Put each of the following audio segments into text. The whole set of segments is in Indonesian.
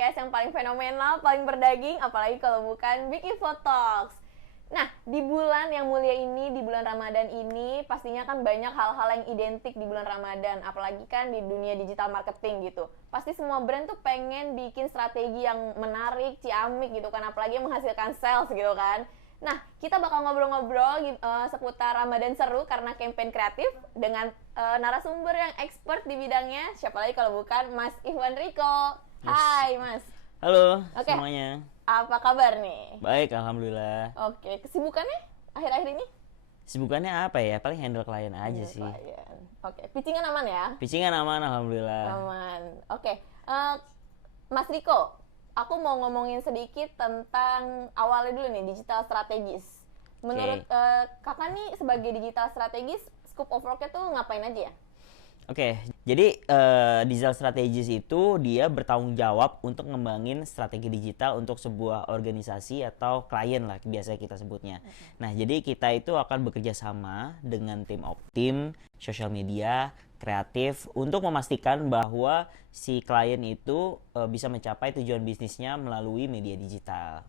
podcast yang paling fenomenal, paling berdaging, apalagi kalau bukan Big Info Talks. Nah, di bulan yang mulia ini, di bulan Ramadan ini, pastinya kan banyak hal-hal yang identik di bulan Ramadan, apalagi kan di dunia digital marketing gitu. Pasti semua brand tuh pengen bikin strategi yang menarik, ciamik gitu kan, apalagi yang menghasilkan sales gitu kan. Nah, kita bakal ngobrol-ngobrol seputar Ramadan seru karena campaign kreatif dengan narasumber yang expert di bidangnya. Siapa lagi kalau bukan Mas Ikhwan Riko. Hai Mas. Halo Oke. semuanya. Apa kabar nih? Baik, alhamdulillah. Oke, kesibukannya akhir-akhir ini? Sibukannya apa ya? Paling handle klien aja sih. Klien. Oke, pitchingan aman ya? Pitchingan aman, alhamdulillah. Aman. Oke, Mas Riko, aku mau ngomongin sedikit tentang awalnya dulu nih, digital strategis. Menurut kakak nih sebagai digital strategis, scope of work-nya tuh ngapain aja ya? Oke, jadi digital strategis itu dia bertanggung jawab untuk ngembangin strategi digital untuk sebuah organisasi atau klien lah biasa kita sebutnya. Nah, jadi kita itu akan bekerja sama dengan tim sosial media, kreatif untuk memastikan bahwa si klien itu bisa mencapai tujuan bisnisnya melalui media digital.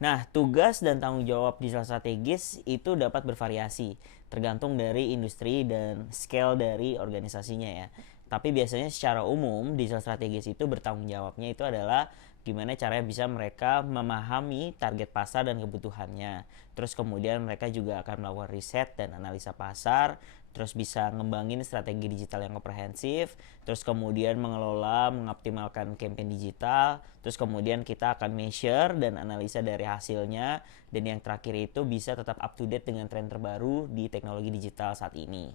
Nah, tugas dan tanggung jawab digital strategis itu dapat bervariasi tergantung dari industri dan scale dari organisasinya ya. Tapi biasanya secara umum digital strategis itu bertanggung jawabnya itu adalah gimana caranya bisa mereka memahami target pasar dan kebutuhannya. Terus kemudian mereka juga akan melakukan riset dan analisa pasar, terus bisa ngembangin strategi digital yang komprehensif, terus kemudian mengelola, mengoptimalkan campaign digital, terus kemudian kita akan measure dan analisa dari hasilnya, dan yang terakhir itu bisa tetap up to date dengan tren terbaru di teknologi digital saat ini.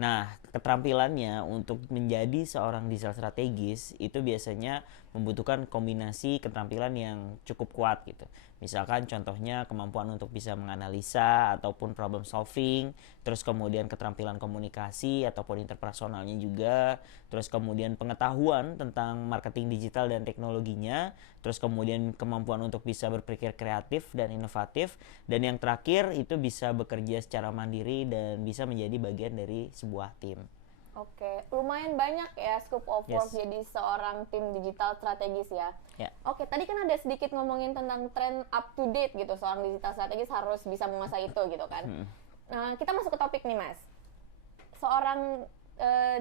Nah, keterampilannya untuk menjadi seorang digital strategis itu biasanya membutuhkan kombinasi keterampilan yang cukup kuat gitu. Misalkan contohnya kemampuan untuk bisa menganalisa ataupun problem solving, terus kemudian keterampilan komunikasi ataupun interpersonalnya juga, terus kemudian pengetahuan tentang marketing digital dan teknologinya, terus kemudian kemampuan untuk bisa berpikir kreatif dan inovatif, dan yang terakhir itu bisa bekerja secara mandiri dan bisa menjadi bagian dari sebuah tim. Oke, lumayan banyak ya scope of work jadi seorang tim digital strategis ya. Oke, tadi kan ada sedikit ngomongin tentang tren up to date gitu, seorang digital strategis harus bisa menguasai itu gitu kan. Nah, kita masuk ke topik nih Mas. Seorang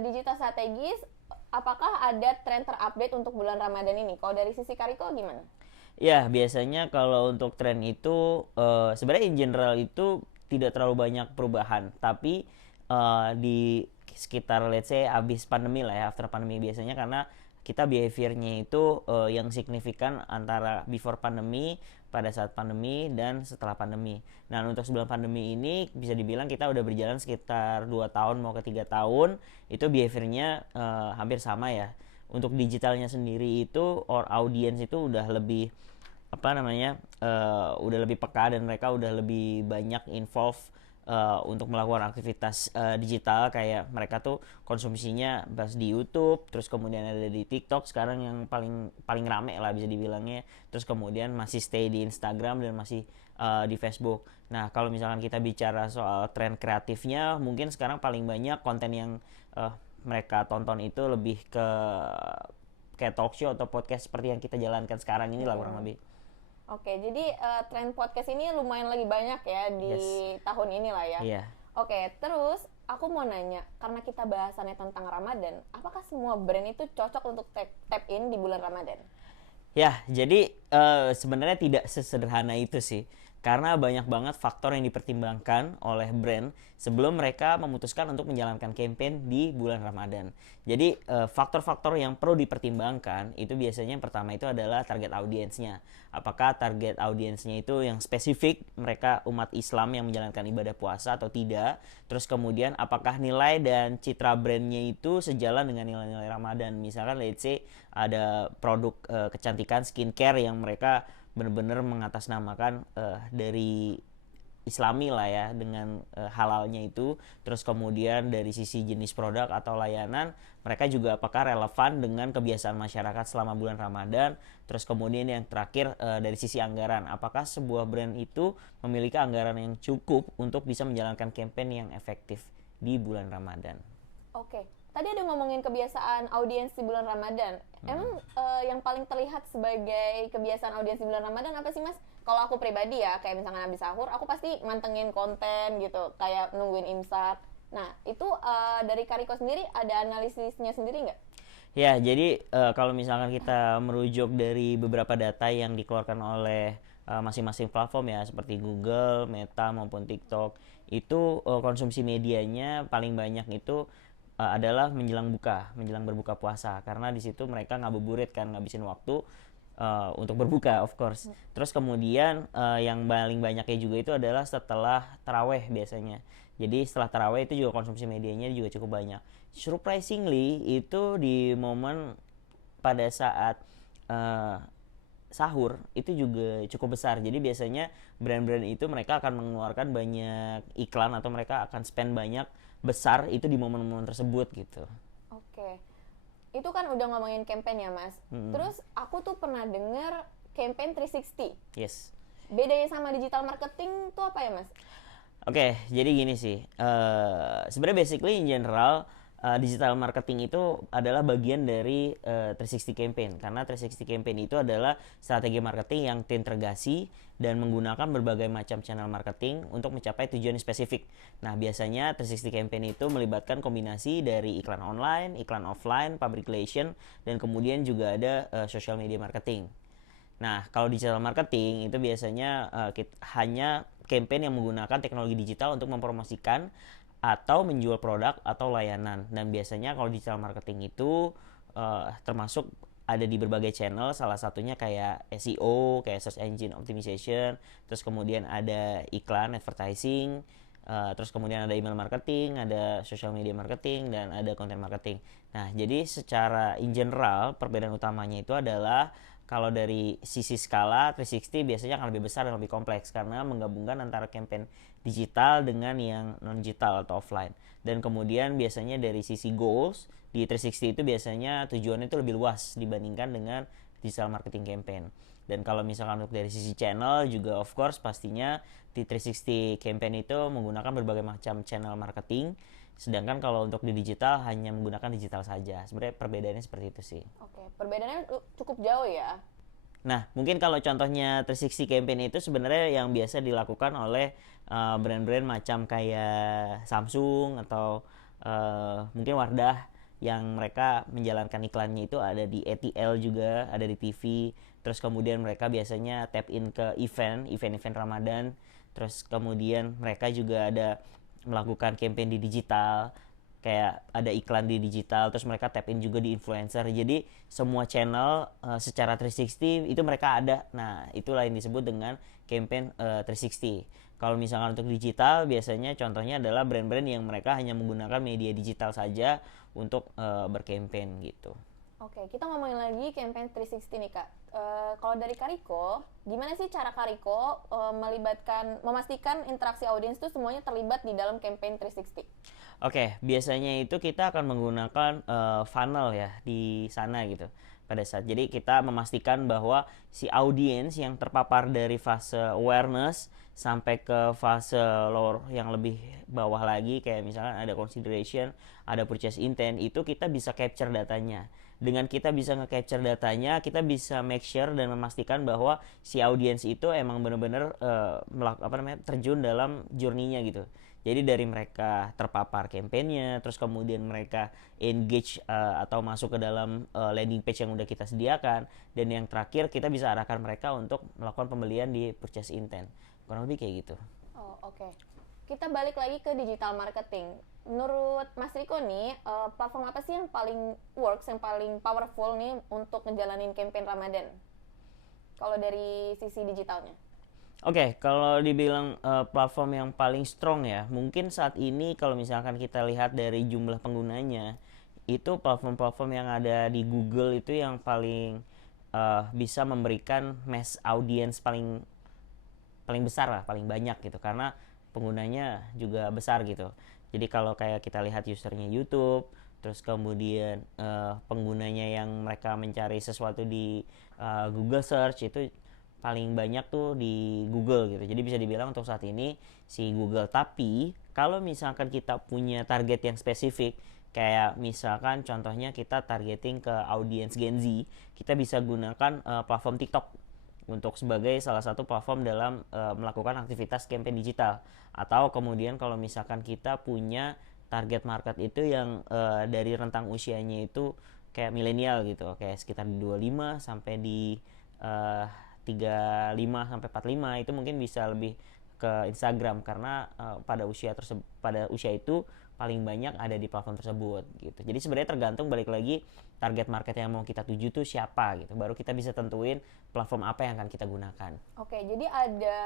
digital strategis, apakah ada tren terupdate untuk bulan Ramadan ini? Kalau dari sisi Kariko gimana? Ya, biasanya kalau untuk tren itu sebenarnya in general itu tidak terlalu banyak perubahan, tapi di sekitar let's say abis pandemi lah ya, after pandemi biasanya karena kita behaviornya itu yang signifikan antara before pandemi, pada saat pandemi, dan setelah pandemi. Nah, untuk sebelum pandemi ini bisa dibilang kita udah berjalan sekitar 2 tahun mau ke 3 tahun, itu behaviornya hampir sama ya. Untuk digitalnya sendiri itu audience itu udah lebih udah lebih peka dan mereka udah lebih banyak involve untuk melakukan aktivitas digital, kayak mereka tuh konsumsinya bahas di YouTube, terus kemudian ada di TikTok sekarang yang paling rame lah bisa dibilangnya, terus kemudian masih stay di Instagram dan masih di Facebook. Nah, kalau misalkan kita bicara soal tren kreatifnya, mungkin sekarang paling banyak konten yang mereka tonton itu lebih ke kayak talk show atau podcast seperti yang kita jalankan sekarang ini lah kurang lebih. Oke, jadi tren podcast ini lumayan lagi banyak ya di tahun ini lah ya. Iya. Oke, terus aku mau nanya, karena kita bahasannya tentang Ramadan, apakah semua brand itu cocok untuk tap in di bulan Ramadan? Ya, jadi sebenarnya tidak sesederhana itu sih. Karena banyak banget faktor yang dipertimbangkan oleh brand sebelum mereka memutuskan untuk menjalankan campaign di bulan Ramadan. Jadi faktor-faktor yang perlu dipertimbangkan itu biasanya yang pertama itu adalah target audiensnya. Apakah target audiensnya itu yang spesifik mereka umat Islam yang menjalankan ibadah puasa atau tidak. Terus kemudian apakah nilai dan citra brandnya itu sejalan dengan nilai-nilai Ramadan. Misalkan let's say ada produk kecantikan skincare yang mereka benar-benar mengatasnamakan dari Islami lah ya dengan halalnya itu. Terus kemudian dari sisi jenis produk atau layanan mereka juga apakah relevan dengan kebiasaan masyarakat selama bulan Ramadan. Terus kemudian yang terakhir dari sisi anggaran, apakah sebuah brand itu memiliki anggaran yang cukup untuk bisa menjalankan campaign yang efektif di bulan Ramadan. Oke, tadi ada ngomongin kebiasaan audiens di bulan Ramadan. Emang yang paling terlihat sebagai kebiasaan audiens di bulan Ramadan apa sih, Mas? Kalau aku pribadi ya, kayak misalkan habis sahur, aku pasti mantengin konten gitu, kayak nungguin imsak. Nah, itu dari Kariko sendiri ada analisisnya sendiri nggak? Ya, jadi kalau misalkan kita merujuk dari beberapa data yang dikeluarkan oleh masing-masing platform ya, seperti Google, Meta maupun TikTok, itu konsumsi medianya paling banyak itu adalah menjelang berbuka puasa, karena di situ mereka ngabuburit kan, ngabisin waktu untuk berbuka of course. Terus kemudian yang paling banyaknya juga itu adalah setelah taraweh biasanya. Jadi setelah taraweh itu juga konsumsi medianya juga cukup banyak. Surprisingly itu di momen pada saat uh, sahur itu juga cukup besar. Jadi biasanya brand-brand itu mereka akan mengeluarkan banyak iklan atau mereka akan spend banyak besar itu di momen-momen tersebut gitu. Oke. Itu kan udah ngomongin campaign ya, Mas. Terus aku tuh pernah denger campaign 360. Yes. Bedanya sama digital marketing tuh apa ya, Mas? Oke, jadi gini sih. Sebenarnya basically in general digital marketing itu adalah bagian dari 360 campaign, karena 360 campaign itu adalah strategi marketing yang terintegrasi dan menggunakan berbagai macam channel marketing untuk mencapai tujuan spesifik. Nah, biasanya 360 campaign itu melibatkan kombinasi dari iklan online, iklan offline, public relation, dan kemudian juga ada social media marketing. Nah, kalau digital marketing itu biasanya hanya campaign yang menggunakan teknologi digital untuk mempromosikan atau menjual produk atau layanan. Dan biasanya kalau digital marketing itu termasuk ada di berbagai channel, salah satunya kayak SEO, kayak search engine optimization, terus kemudian ada iklan advertising, terus kemudian ada email marketing, ada social media marketing, dan ada content marketing. Nah, jadi secara in general perbedaan utamanya itu adalah kalau dari sisi skala 360 biasanya akan lebih besar dan lebih kompleks karena menggabungkan antara campaign digital dengan yang non digital atau offline. Dan kemudian biasanya dari sisi goals di 360 itu biasanya tujuannya itu lebih luas dibandingkan dengan digital marketing campaign. Dan kalau misalkan untuk dari sisi channel juga of course pastinya di 360 campaign itu menggunakan berbagai macam channel marketing. Sedangkan kalau untuk di digital hanya menggunakan digital saja. Sebenarnya perbedaannya seperti itu sih. Oke, perbedaannya cukup jauh ya. Nah, mungkin kalau contohnya 360 campaign itu sebenarnya yang biasa dilakukan oleh brand-brand macam kayak Samsung atau mungkin Wardah, yang mereka menjalankan iklannya itu ada di ATL juga, ada di TV. Terus kemudian mereka biasanya tap in ke event-event Ramadan. Terus kemudian mereka juga ada melakukan campaign di digital, kayak ada iklan di digital, terus mereka tap in juga di influencer. Jadi semua channel secara 360 itu mereka ada. Nah, itulah yang disebut dengan campaign 360. Kalau misalkan untuk digital biasanya contohnya adalah brand-brand yang mereka hanya menggunakan media digital saja untuk berkampanye gitu. Oke, kita ngomongin lagi campaign 360 nih, Kak. Kalau dari Kariko, gimana sih cara Kariko memastikan interaksi audiens itu semuanya terlibat di dalam campaign 360? Oke, biasanya itu kita akan menggunakan funnel ya di sana gitu pada saat. Jadi kita memastikan bahwa si audiens yang terpapar dari fase awareness sampai ke fase lower yang lebih bawah lagi, kayak misalkan ada consideration, ada purchase intent, itu kita bisa capture datanya. Dengan kita bisa nge-capture datanya, kita bisa make sure dan memastikan bahwa si audiens itu emang benar-benar terjun dalam journey-nya gitu. Jadi dari mereka terpapar kampanyenya, terus kemudian mereka engage atau masuk ke dalam landing page yang udah kita sediakan, dan yang terakhir kita bisa arahkan mereka untuk melakukan pembelian di purchase intent. Kurang lebih kayak gitu. Oh, oke. Kita balik lagi ke digital marketing. Menurut Mas Riko nih, platform apa sih yang paling works, yang paling powerful nih untuk ngejalanin campaign Ramadan? Kalau dari sisi digitalnya. Oke, kalau dibilang platform yang paling strong ya, mungkin saat ini kalau misalkan kita lihat dari jumlah penggunanya, itu platform-platform yang ada di Google itu yang paling bisa memberikan mass audience paling paling besar lah, paling banyak gitu, karena penggunanya juga besar gitu. Jadi kalau kayak kita lihat usernya YouTube, terus kemudian penggunanya yang mereka mencari sesuatu di Google Search itu paling banyak tuh di Google gitu. Jadi bisa dibilang untuk saat ini si Google. Tapi kalau misalkan kita punya target yang spesifik, Kayak misalkan contohnya kita targeting ke audiens Gen Z, kita bisa gunakan platform TikTok untuk sebagai salah satu platform dalam melakukan aktivitas campaign digital. Atau kemudian kalau misalkan kita punya target market itu yang dari rentang usianya itu kayak milenial gitu, kayak sekitar 25 sampai di 35 sampai 45, itu mungkin bisa lebih ke Instagram karena pada usia itu paling banyak ada di platform tersebut gitu. Jadi sebenarnya tergantung, balik lagi target market yang mau kita tuju tuh siapa gitu. Baru kita bisa tentuin platform apa yang akan kita gunakan. Oke, jadi ada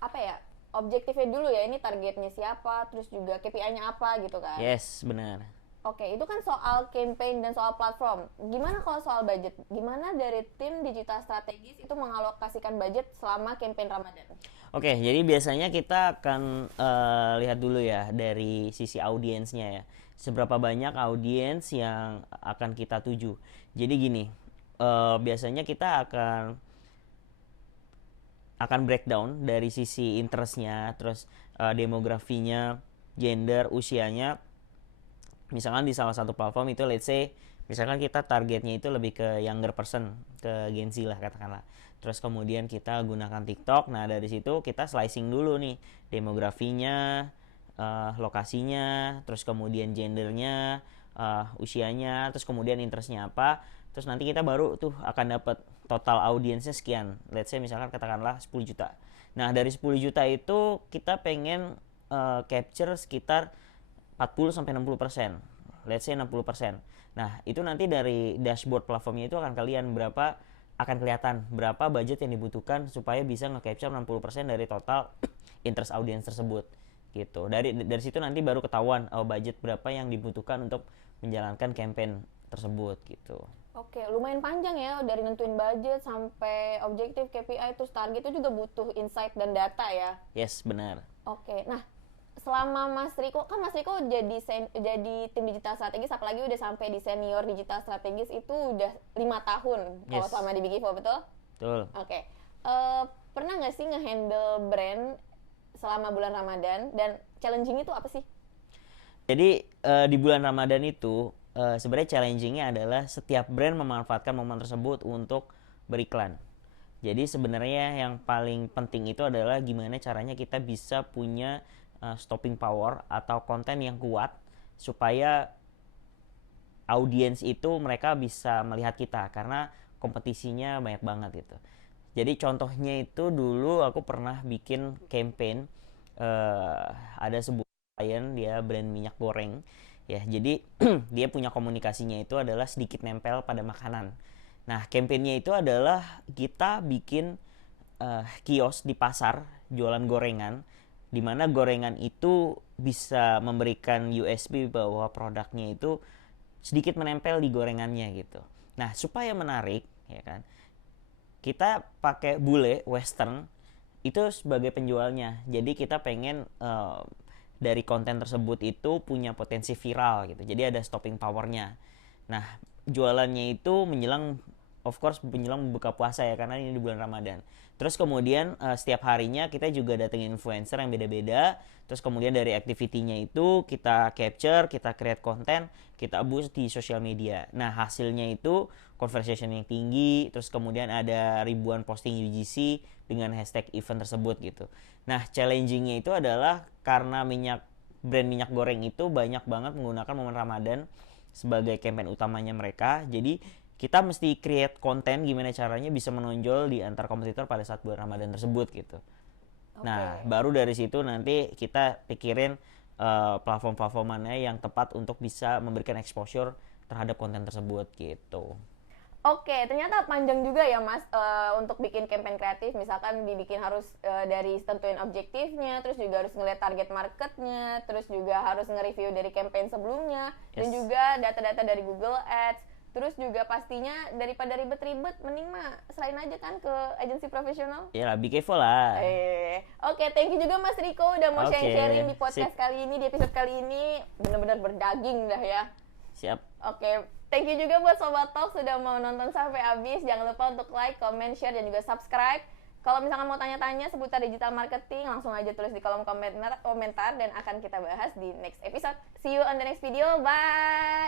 apa ya? Objektifnya dulu ya, ini targetnya siapa, terus juga KPI-nya apa gitu kan? Yes, benar. Oke, itu kan soal campaign dan soal platform. Gimana kalau soal budget? Gimana dari tim digital strategis itu mengalokasikan budget selama campaign Ramadan? Oke, jadi biasanya kita akan lihat dulu ya dari sisi audiensnya ya. Seberapa banyak audiens yang akan kita tuju. Jadi gini, biasanya kita akan breakdown dari sisi interestnya, terus demografinya, gender, usianya. Misalkan di salah satu platform itu let's say misalkan kita targetnya itu lebih ke younger person, ke Gen Z lah katakanlah. Terus kemudian kita gunakan TikTok. Nah dari situ kita slicing dulu nih demografinya, lokasinya, terus kemudian gendernya, usianya, terus kemudian interestnya apa. Terus nanti kita baru tuh akan dapat total audiensnya sekian. Let's say misalkan katakanlah 10 juta. Nah dari 10 juta itu kita pengen capture sekitar 40-60%, let's say 60%. Nah itu nanti dari dashboard platformnya itu akan kelihatan berapa budget yang dibutuhkan supaya bisa nge-capture 60% dari total interest audience tersebut gitu. Dari situ nanti baru ketahuan budget berapa yang dibutuhkan untuk menjalankan campaign tersebut gitu. Oke, lumayan panjang ya, dari nentuin budget sampai objektif, KPI, terus target itu juga butuh insight dan data ya. Yes, benar. Oke, nah selama Mas Riko, kan Mas Riko jadi tim digital strategis, apalagi udah sampai di senior digital strategis itu udah 5 tahun kalau Yes. selama di Big Info, betul? Betul. Oke. Pernah nggak sih nge-handle brand selama bulan Ramadan, dan challenging itu apa sih? Jadi di bulan Ramadan itu sebenarnya challengingnya adalah setiap brand memanfaatkan momen tersebut untuk beriklan. Jadi sebenarnya yang paling penting itu adalah gimana caranya kita bisa punya stopping power atau konten yang kuat supaya audiens itu mereka bisa melihat kita karena kompetisinya banyak banget gitu. Jadi contohnya itu dulu aku pernah bikin campaign, ada sebuah klien, dia brand minyak goreng ya. Jadi dia punya komunikasinya itu adalah sedikit nempel pada makanan. Nah campaignnya itu adalah kita bikin kios di pasar jualan gorengan, di mana gorengan itu bisa memberikan USP bahwa produknya itu sedikit menempel di gorengannya gitu. Nah supaya menarik ya kan, kita pakai bule western itu sebagai penjualnya. Jadi kita pengen dari konten tersebut itu punya potensi viral gitu. Jadi ada stopping powernya. Nah jualannya itu menjelang buka puasa ya, karena ini di bulan Ramadan. Terus kemudian setiap harinya kita juga datengin influencer yang beda-beda. Terus kemudian dari activity-nya itu kita capture, kita create konten, kita boost di sosial media. Nah hasilnya itu conversation yang tinggi, terus kemudian ada ribuan posting UGC dengan hashtag event tersebut gitu. Nah challenging-nya itu adalah karena brand minyak goreng itu banyak banget menggunakan momen Ramadan sebagai campaign utamanya mereka. Jadi kita mesti create konten gimana caranya bisa menonjol di antar kompetitor pada saat bulan Ramadan tersebut gitu. Nah baru dari situ nanti kita pikirin platform-platform mana yang tepat untuk bisa memberikan exposure terhadap konten tersebut gitu. Oke, ternyata panjang juga ya Mas untuk bikin campaign kreatif. Misalkan dibikin harus dari tentuin objektifnya, terus juga harus ngeliat target marketnya, terus juga harus nge-review dari campaign sebelumnya, dan juga data-data dari Google Ads. Terus juga pastinya daripada ribet-ribet, mending mah serahin aja kan ke agensi profesional. Ya lah, be careful lah. Oke, thank you juga Mas Riko udah mau sharing-sharing di podcast sip. kali ini, di episode kali ini. Bener-bener berdaging dah ya. Siap. Oke, thank you juga buat Sobat Talk sudah mau nonton sampai habis. Jangan lupa untuk like, comment, share, dan juga subscribe. Kalau misalkan mau tanya-tanya seputar digital marketing, langsung aja tulis di kolom komentar dan akan kita bahas di next episode. See you on the next video. Bye.